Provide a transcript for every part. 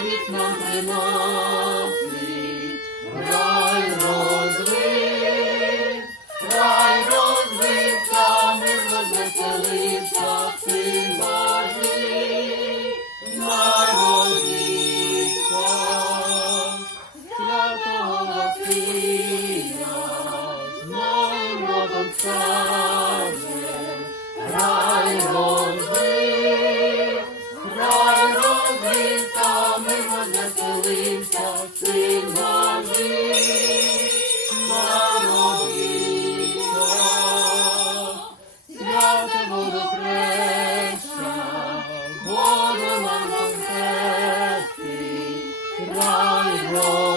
радість нам приносить, рай родом рай розбив, рай розбився, ми розвеселився, син Божий народився. Святе нам розпести, рай розбив,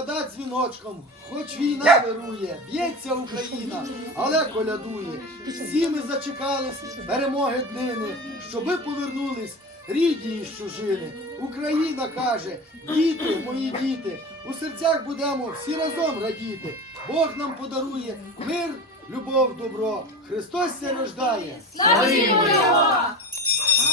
Коляда дзвіночком, хоч війна вирує, б'ється Україна, але колядує. Всі ми зачекались перемоги днини, щоби повернулись рідні із чужини. Україна каже, діти, мої діти, у серцях будемо всі разом радіти. Бог нам подарує мир, любов, добро. Христос ся рождає. Його!